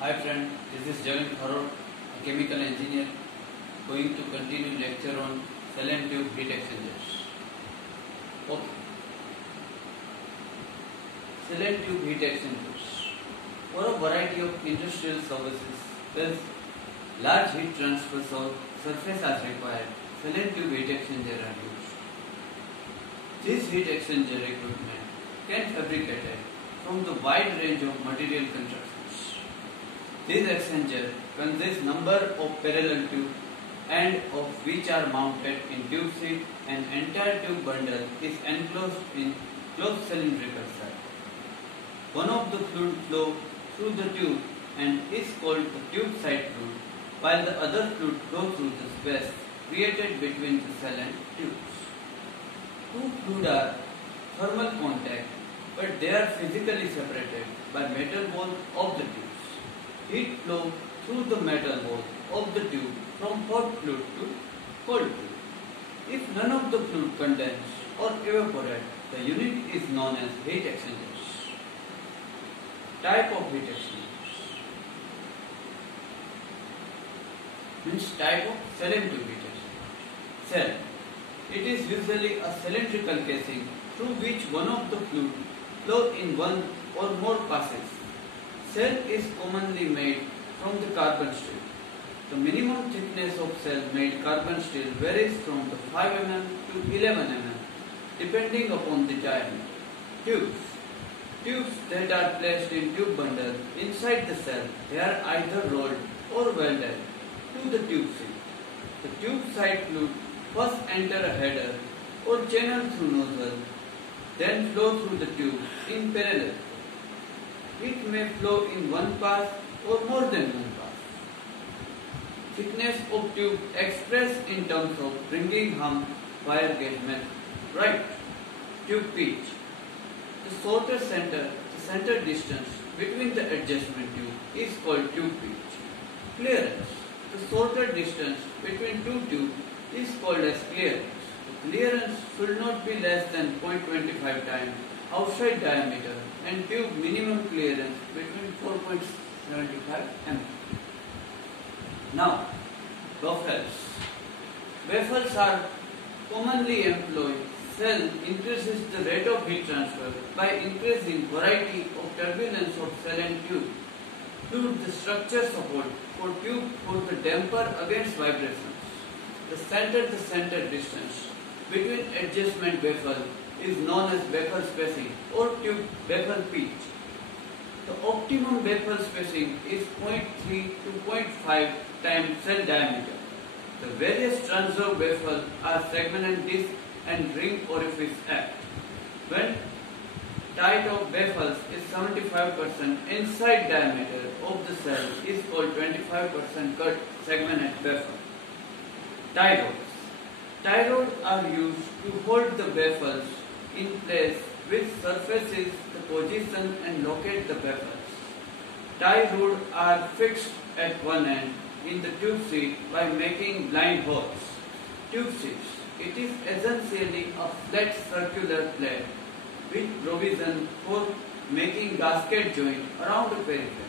Hi friend, this is Javin Kharod, a chemical engineer, going to continue lecture on Selenium tube heat exchangers. Okay. Selenium tube heat exchangers. For a variety of industrial services, with large heat transfer surface as required, Selenium tube heat exchanger are used. This heat exchanger equipment can be fabricated from the wide range of material constructions. This exchanger consists number of parallel tubes and of which are mounted in tube seat. An entire tube bundle is enclosed in closed cylindrical cell. One of the fluid flow through the tube and is called the tube side fluid, while the other fluid flow through the space created between the cell and tubes. Two fluids are thermal contact, but they are physically separated by metal wall of the tubes. Heat flow through the metal wall of the tube from hot fluid to cold fluid. If none of the fluid condense or evaporate, the unit is known as heat exchangers. Type of heat exchangers means type of Selenium tube heat exchanger. Cell. It is usually a cylindrical casing through which one of the fluid flow in one or more passes. Cell is commonly made from the carbon steel. The minimum thickness of cell made carbon steel varies from the 5 mm to 11 mm depending upon the diameter. Tubes. Tubes that are placed in tube bundle inside the cell, they are either rolled or welded to the tube seat. The tube side fluid first enter a header or channel through nozzle, then flow through the tube in parallel. It may flow in one pass or more than one pass. Thickness of tube expressed in terms of bringing hum wire gauge method. Right. Tube pitch. The shorter center, the center distance between the adjustment tube is called tube pitch. Clearance. The shorter distance between two tubes is called as clearance. The clearance should not be less than 0.25 times outside diameter and tube minimum clearance between 4.75 mm. Now, baffles. Baffles are commonly employed. Cell increases the rate of heat transfer by increasing variety of turbulence of cell and tube. Fluid the structure support for tube for the damper against vibrations. The center distance between adjustment baffle is known as baffle spacing or tube baffle pitch. The optimum baffle spacing is 0.3 to 0.5 times cell diameter. The various transverse baffle are segment disc and ring orifice act. When height of baffles is 75% inside diameter of the cell is called 25% cut segment baffle. Tie rods. Tie rods are used to hold the baffles in place which surfaces the position and locate the baffles. Tie rods are fixed at one end in the tube seat by making blind holes. Tube seats. It is essentially a flat circular plate with provision for making gasket joint around the periphery.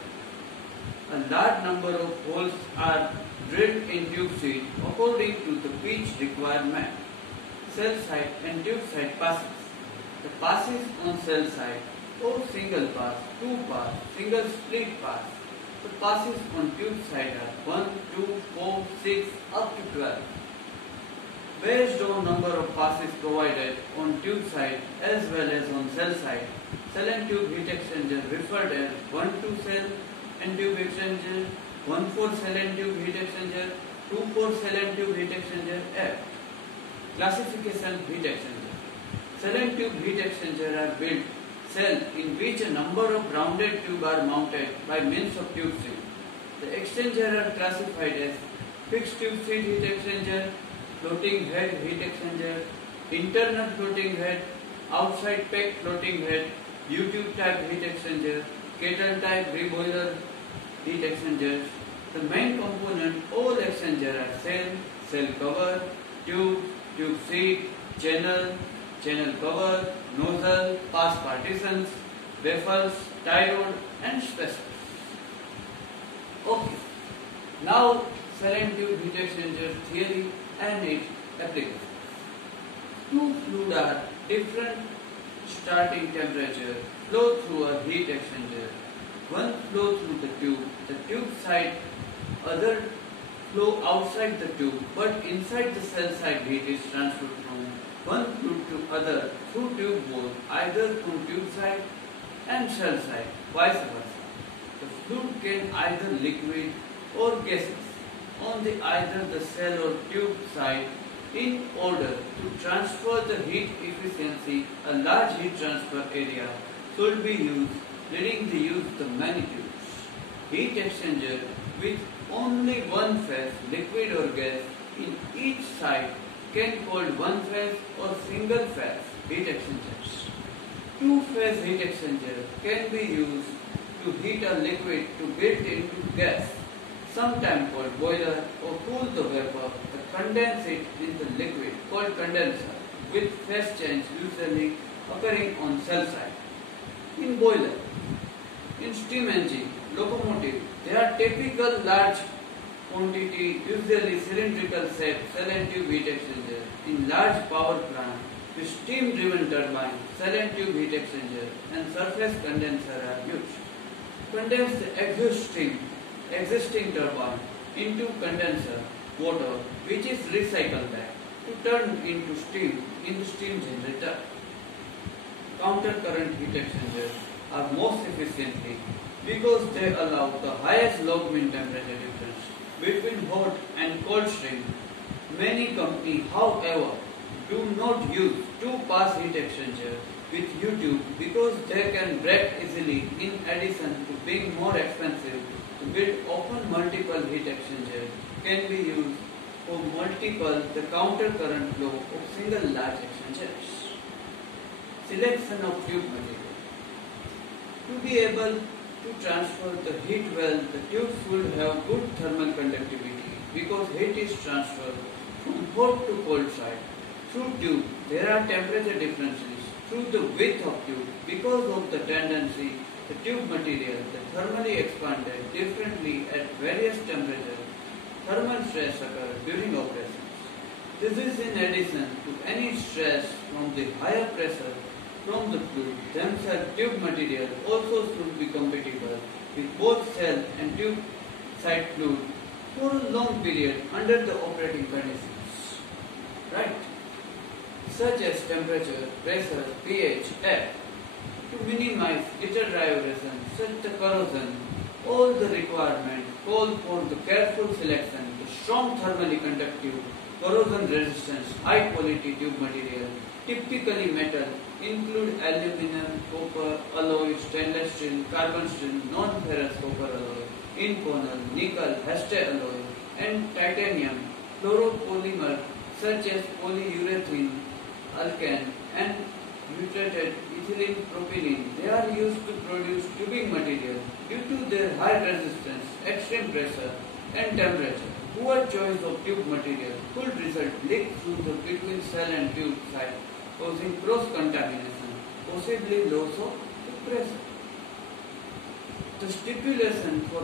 A large number of holes are drilled in tube seat according to the pitch requirement. Cell side and tube side passes. The passes on cell side or single pass, two pass, single split pass. The passes on tube side are 1, 2, 4, 6 up to 12. Based on number of passes provided on tube side as well as on cell side, Selenium tube heat exchanger referred as 1-2 cell and tube exchanger, 1-4 Selenium tube heat exchanger, 2-4 Selenium tube heat exchanger F. Classification heat exchanger. Selenium tube heat exchanger are built cell in which a number of rounded tubes are mounted by means of tube seat. The exchanger are classified as fixed tube seat heat exchanger, floating head heat exchanger, internal floating head, outside packed floating head, U-tube type heat exchanger, kettle type reboiler heat exchangers. The main component all exchanger are cell cover, tube seat, channel cover, nozzle, pass partitions, baffles, tie rod and spacers. Okay. Now cell and tube heat exchanger theory and its application. Two fluids are different starting temperature flow through a heat exchanger. One flow through the tube side, other flow outside the tube, but inside the cell side heat is transferred from one fluid to other through tube wall, either from tube side and cell side, vice versa. The fluid can either liquid or gaseous on either the cell or tube side. In order to transfer the heat efficiency, a large heat transfer area should be used, leading the use of the many tubes. Heat exchanger with only one phase, liquid or gas, in each side can called one phase or single phase heat exchangers. Two phase heat exchanger can be used to heat a liquid to get into gas, sometimes called boiler, or cool the vapor, condense it in the liquid called condenser, with phase change usually occurring on cell side. In boiler, in steam engine, locomotive, they are typical large quantity, usually cylindrical shape cell and tube heat exchanger. In large power plant, with steam driven turbine, cell and tube heat exchanger and surface condenser are used. Condense the existing turbine into condenser water, which is recycled back to turn into steam in the steam generator. Counter current heat exchangers are most efficiently because they allow the highest log mean temperature difference between hot and cold stream. Many companies, however, do not use two-pass heat exchanger with U-tube because they can break easily. In addition to being more expensive, to build often multiple heat exchangers can be used for multiple the counter current flow of single large exchangers. Selection of tube material. To be able to transfer the heat well, the tube should have good thermal conductivity because heat is transferred from hot to cold side. Through tube, there are temperature differences through the width of tube because of the tendency the tube material the thermally expanded differently at various temperatures. Thermal stress occurs during operations. This is in addition to any stress from the higher pressure from the fluid themselves. Tube material also should be compatible with both cell and tube side fluid for a long period under the operating conditions. Right? Such as temperature, pressure, pH, F. To minimize deterioration, such the corrosion, all the requirements call for the careful selection, the strong thermally conductive, corrosion resistance, high quality tube material, typically metal, include aluminum, copper, alloy, stainless steel, carbon steel, non-ferrous copper alloy, inconel, nickel, Heste alloy, and titanium, fluoropolymer such as polyurethane, alkane, and butylated ethylene propylene. They are used to produce tubing material due to their high resistance, extreme pressure, and temperature. Poor choice of tube material could result leak through the between cell and tube side, causing cross-contamination, possibly loss of pressure. The stipulation for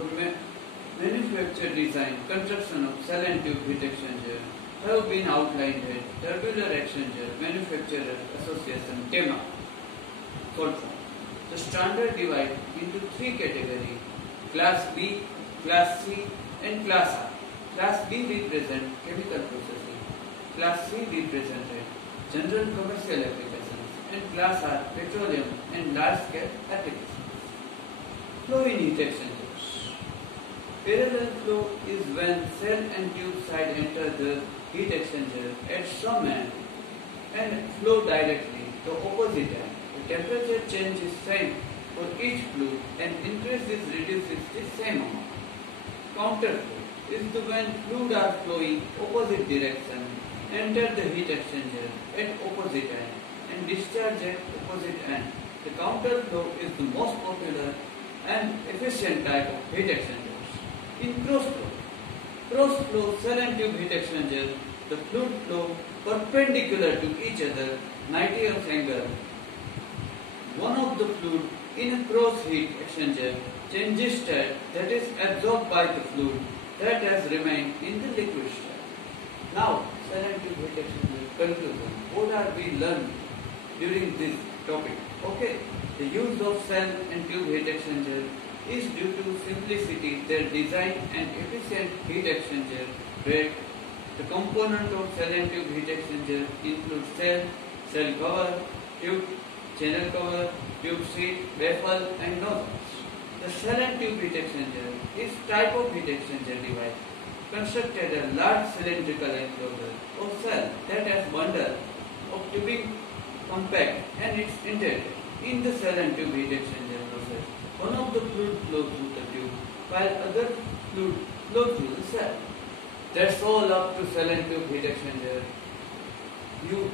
manufacture design, construction of cell and tube heat exchanger have been outlined at Tubular Exchanger Manufacturer Association TEMA short form. The standard divide into three categories: Class B, Class C, and Class R. Class B represent chemical processing, Class C represented general commercial applications, and Class R petroleum and large-scale applications. Flow in heat exchangers. Parallel flow is when cell and tube side enter the heat exchanger at some end and flow directly the opposite end. The temperature change is same for each fluid and increase is reduces the same amount. Counter flow is the when fluid are flowing opposite direction, enter the heat exchanger at opposite end and discharge at opposite end. The counter flow is the most popular and efficient type of heat exchangers. In cross flow cell and tube heat exchangers, the fluid flow perpendicular to each other, 90 angle. One of the fluid in a cross heat exchanger changes state, that is absorbed by the fluid that has remained in the liquid state. Now, cell and tube heat exchanger conclusion. What are we learned during this topic? Okay, the use of cell and tube heat exchanger is due to simplicity, their design and efficient heat exchanger rate. The component of cell and tube heat exchanger include cell, cell cover, tube, channel cover, tube sheet, baffle and nozzles. The cell and tube heat exchanger is type of heat exchanger device constructed a large cylindrical enclosure or cell that has bundle of tubing compact and it's integrated. In the cell and tube heat exchanger process, one of the fluid flows through the tube while other fluid flows through the cell. That's all up to cell and tube heat exchanger. You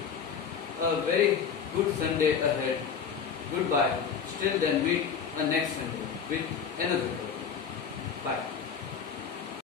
a very good Sunday ahead. Goodbye. Still then meet next Sunday with another topic. Bye.